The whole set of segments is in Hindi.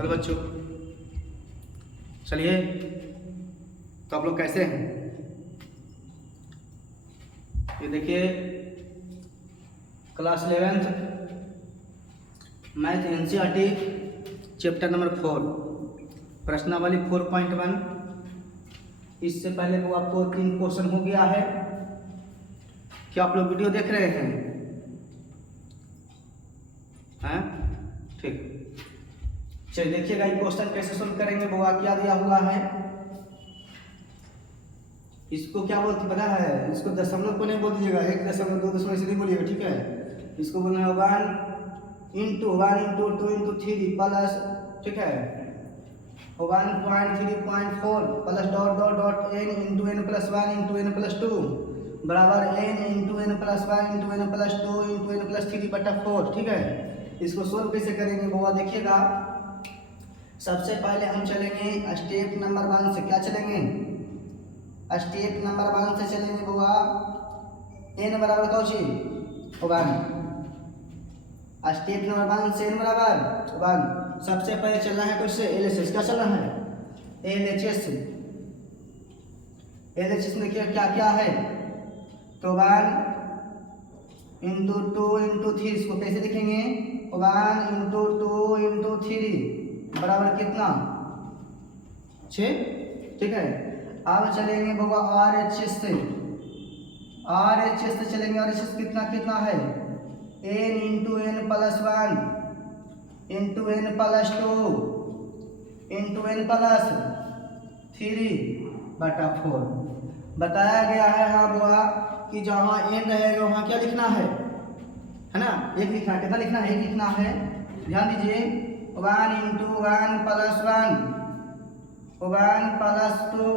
हेलो बच्चों, चलिए तो आप लोग कैसे हैं। ये देखिए class 11th math NCERT chapter number 4 प्रश्नावली 4.1। इससे पहले वो आपको 3 क्वेश्चन हो गया है। क्या आप लोग वीडियो देख रहे हैं? ठीक, चलिए देखिएगा ये क्वेश्चन कैसे सोल्व करेंगे। वो क्या दिया हुआ है, इसको क्या बोलते पता है? इसको दशमलव को नहीं बोल दीजिएगा, 1.2 से नहीं बोलिएगा, ठीक है। इसको बोलना है 1 इंटू 2 प्लस, ठीक है, 1.3.4 plus dot dot dot n into n plus 1 into n plus 2 बराबर n into n plus 1 into n plus 2 into n plus 3/4, ठीक है। इसको सोल्व कैसे करेंगे वो देखिएगा। सबसे पहले हम चलेंगे स्टेप नंबर 1 से। क्या चलेंगे? स्टेप नंबर 1 से चलेंगे बुआ। n बराबर कौन सी 1। स्टेप नंबर 1 से n बराबर 1। सबसे पहले चलना है किससे? LHS। क्या चलना है? LHS। LHS में क्या क्या है तो 1 इंटू 2 इंटू 3। इसको कैसे लिखेंगे? 1 इंटू 2 इंटू 3 बराबर कितना? 6, ठीक है। अब चलेंगे बाबा RHS से। RHS से चलेंगे। RHS कितना कितना है? n into n plus 1 into n plus 2 into n plus 3/4 बताया गया है। हाँ बुआ कि जहाँ n रहेगा वहाँ क्या लिखना है ना? 1 लिखना है। कितना लिखना है? 1 लिखना है। ध्यान दीजिए 1 इंटू 1 प्लस 1 1 प्लस 2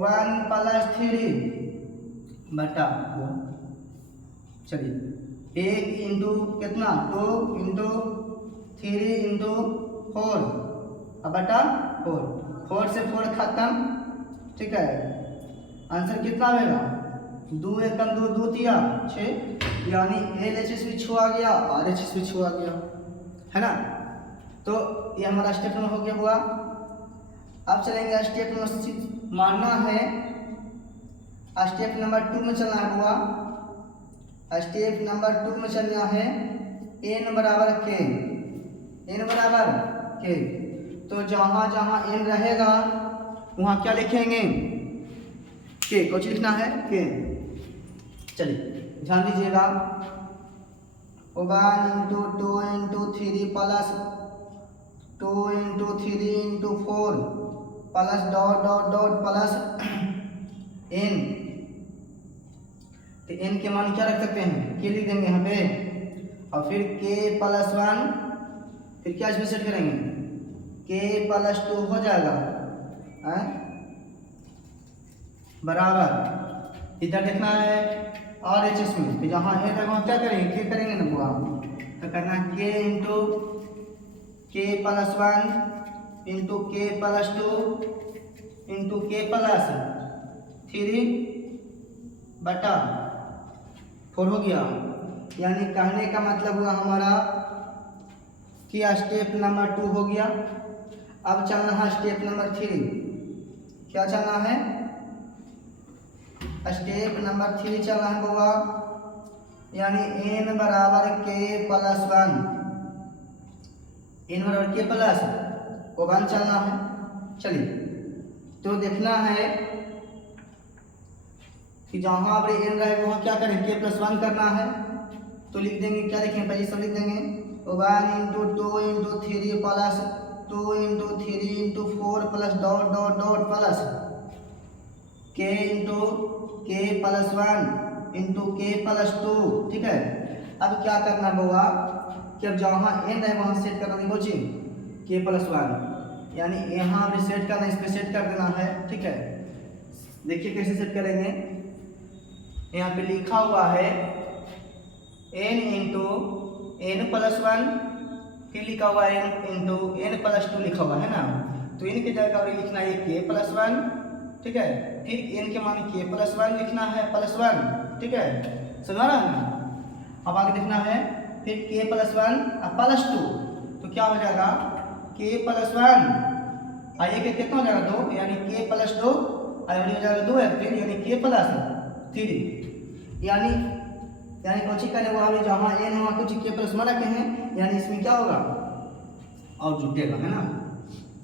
1 प्लस 3/4। चलिए 1 इंटू कितना 2 इंटू 3 इंटू 4 बटा 4 से 4 खत्म, ठीक है। आंसर कितना आएगा? 2 एकम 2 2 तिया 6, यानी LHS भी छुआ गया, RHS भी छुआ गया, है ना। तो ये हमारा स्टेप नंबर हो गया हुआ। अब चलेंगे स्टेप नंबर 6। मानना है स्टेप नंबर 2 में चलना है हुआ। स्टेप नंबर 2 में चलना है n बराबर k। n बराबर k। तो जहाँ जहाँ n रहेगा वहाँ क्या लिखेंगे? k। कुछ लिखना है k। चलिए ध्यान दीजिएगा 1 into 2 into 3 plus 2 into 3 into 4 plus dot dot dot plus n। तो n के मान क्या रख सकते हैं? k लिख देंगे यहाँ पे, और फिर k प्लस 1, फिर क्या इसमें सेट करेंगे? k प्लस 2 हो जाएगा बराबर। इधर देखना है RHS में, तो जहाँ है वहाँ क्या करेंगे? k करेंगे ना बुआ। तो करना है k into k plus 1 into k plus 2 into k plus 3/4 हो गया। यानी कहने का मतलब हुआ हमारा कि स्टेप नंबर 2 हो गया। अब चलना है स्टेप नंबर 3। क्या चलना है? स्टेप नंबर 3 चलना है बुआ, यानी n बराबर k प्लस 1। n बराबर k प्लस 1 चलना है। चलिए तो देखना है कि जहाँ पर n रहेगा वहाँ क्या करें? k प्लस 1 करना है। तो लिख देंगे, क्या लिखेंगे? पहले सब लिख देंगे 1 into 2 into 3 plus 2 into 3 into 4 plus dot dot dot plus k into k plus 1 into k plus 2, ठीक है। अब क्या करना बुआ कि अब जहाँ n है वहाँ सेट करना है बच्चे k प्लस 1, यानी यहाँ भी सेट करना, इस पर सेट कर देना है, ठीक है। देखिए कैसे सेट करेंगे। यहाँ पे लिखा हुआ है n इंटू n प्लस 1, फिर लिखा हुआ है n इंटू n प्लस 2 लिखा हुआ है ना। तो n की जगह और लिखना है k प्लस 1, ठीक है। फिर n के मान k प्लस 1 लिखना है प्लस 1, ठीक है। समझा ना? अब आगे लिखना है फिर k प्लस 1 प्लस 2। तो क्या हो जाएगा? के प्लस 1 आइए के कितना हो जाएगा 2 यानी के प्लस 2 और हो जाएगा 2 फिर यानी के प्लस 3 यानी कौन सी करने वाले जहाँ n है वहाँ कुछ के प्लस 1 रखे हैं यानी इसमें क्या होगा और जुटेगा है ना।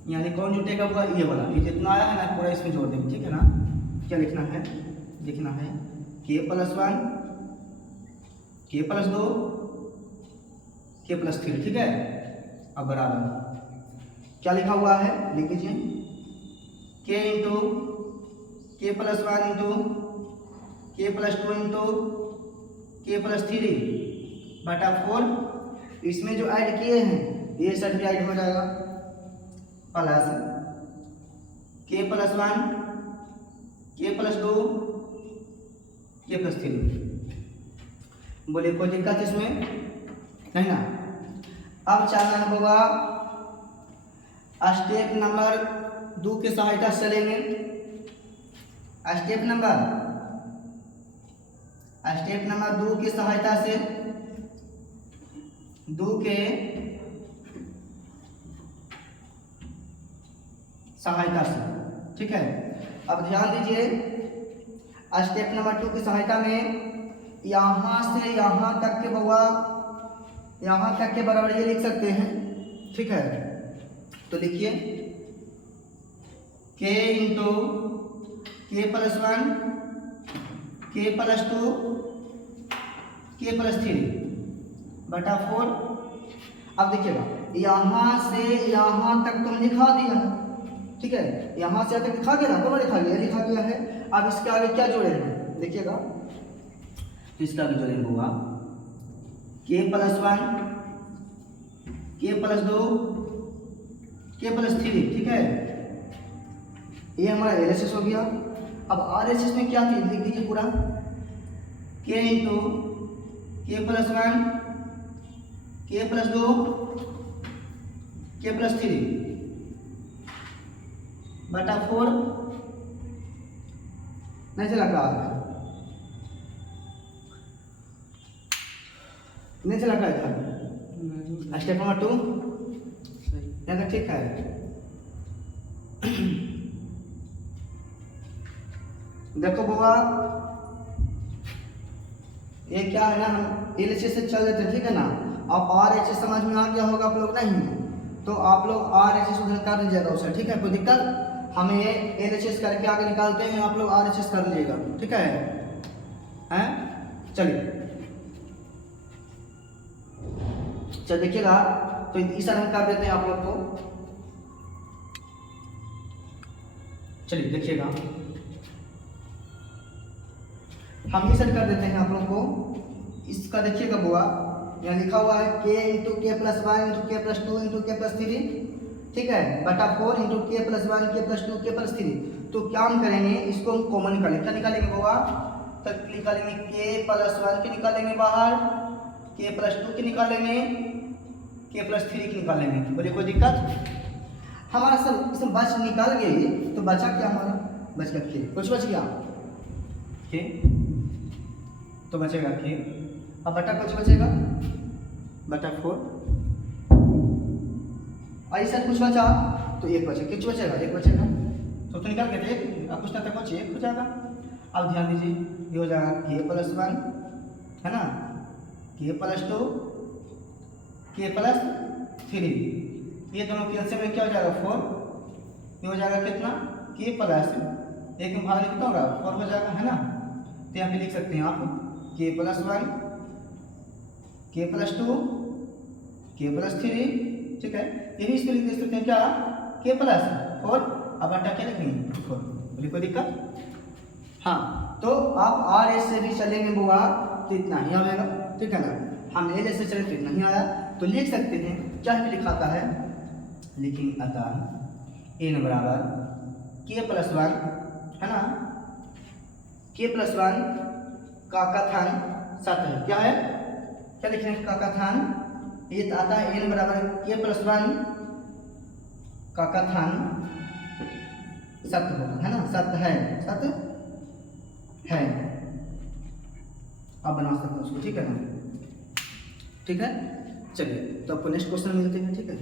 यानी कौन जुटेगा पूरा ये वाला ये जितना आया है ना पूरा इसमें जोड़ देंगे ठीक है ना। क्या लिखना है के प्लस 1 के प्लस 2 के प्लस 3 ठीक है। अब बराबर क्या लिखा हुआ है लिख लीजिए के इंटू के प्लस 1 इंटू के प्लस 2 इंटू के प्लस 3 बटा 4 इसमें जो ऐड किए हैं ये सब भी ऐड हो जाएगा प्लस के प्लस 1 के प्लस 2 के प्लस 3। बोलिए कोई दिक्कत इसमें नहीं ना। अब चलना है होगा स्टेप नंबर 2 की सहायता से चलेंगे। स्टेप नंबर 2 की सहायता से 2 के सहायता से ठीक है। अब ध्यान दीजिए स्टेप नंबर 2 की सहायता में यहाँ से यहाँ तक के बउआ यहाँ तक के बराबर ये लिख सकते हैं ठीक है। तो लिखिए के इंटू के प्लस 1 के प्लस 2 के प्लस 3 बटा 4। अब देखिएगा यहाँ से यहाँ तक तुम लिखा दिया ठीक है। यहाँ से तक लिखा गया ना कौन लिखा गया है। अब इसके आगे क्या जोड़ेंगे देखिएगा इसका आगे जोड़ेंगे होगा के प्लस 1 के प्लस 2 के प्लस 3 ठीक है। ये हमारा एलएचएस हो गया। अब आरएचएस में क्या थी लिख दीजिए पूरा के इंटू के प्लस 1 के प्लस 2 के प्लस 3 बटा 4। नहीं चला क्या नहीं चला क्या था स्टेप नंबर 2 यहाँ तक ठीक है। देखो बाबा ये क्या है ना हम एलएचएस से चल देते ठीक है ना। अब आरएचएस समझ में आ गया होगा आप लोग नहीं तो आप लोग आरएचएस उधर कर लीजिएगा उसे ठीक है। कोई दिक्कत हमें एलएचएस करके आगे निकालते हैं आप लोग आरएचएस कर लीजिएगा ठीक है हैं। चलिए चल देखिएगा तो इस तरह हम कर देते हैं आप लोग को। चलिए देखिएगा हम इस कर देते हैं आप लोग को। इसका देखिएगा बुआ यहाँ लिखा हुआ है के इंटू के प्लस 1 इंटू के प्लस 2 इंटू के प्लस 3 ठीक है बटा 4 इंटू के प्लस 1 के प्लस 2 के प्लस 3। तो क्या हम करेंगे इसको हम कॉमन निकालेंगे। क्या निकालेंगे बुआ तक निकालेंगे के प्लस 1 के निकालेंगे बाहर के प्लस 2 के निकालेंगे के प्लस 3 के निकालेंगे। बोलिए कोई दिक्कत हमारा सब इसमें बच निकाल गए तो बचा क्या हमारा बच गया के कुछ बच गया के तो बचेगा के। अब बटा कुछ बचेगा बटा 4 ऐसा कुछ बचा तो एक बचेगा कुछ बचेगा एक बचेगा तो निकाल के एक कुछ ना तक एक हो जाएगा। अब ध्यान दीजिए ये हो जाएगा के प्लस 1 है ना के प्लस 2 के प्लस 3 ये दोनों कैंसिल में क्या हो जाएगा 4 ये हो जाएगा कितना के प्लस एक में भाग कितना होगा 4 हो जाएगा है ना। तो यहाँ पे लिख सकते हैं आप के प्लस 1 के प्लस 2 के प्लस 3 ठीक है। ये भी इसको लिख सकते हैं क्या के प्लस 4 अब बटा क्या लिखेंगे 4। बोलिए कोई दिक्कत हाँ। तो आप आर एस से भी चलेंगे बुआ तो इतना ही आएगा ठीक है ना। हम ए जैसे चले तो इतना ही आया तो लिख सकते हैं क्या भी लिखाता है लिखेंगे अतः एन बराबर के प्लस 1 है ना के प्लस 1 का कथन सत्य है। क्या है क्या लिखेंगे का कथन ये आता है एन बराबर के प्लस 1 का कथन सत्य होगा है ना सत्य है। आप बना सकते हैं उसको ठीक है ना। ठीक है चलिए तो आपको नेक्स्ट क्वेश्चन मिलते हैं ठीक है।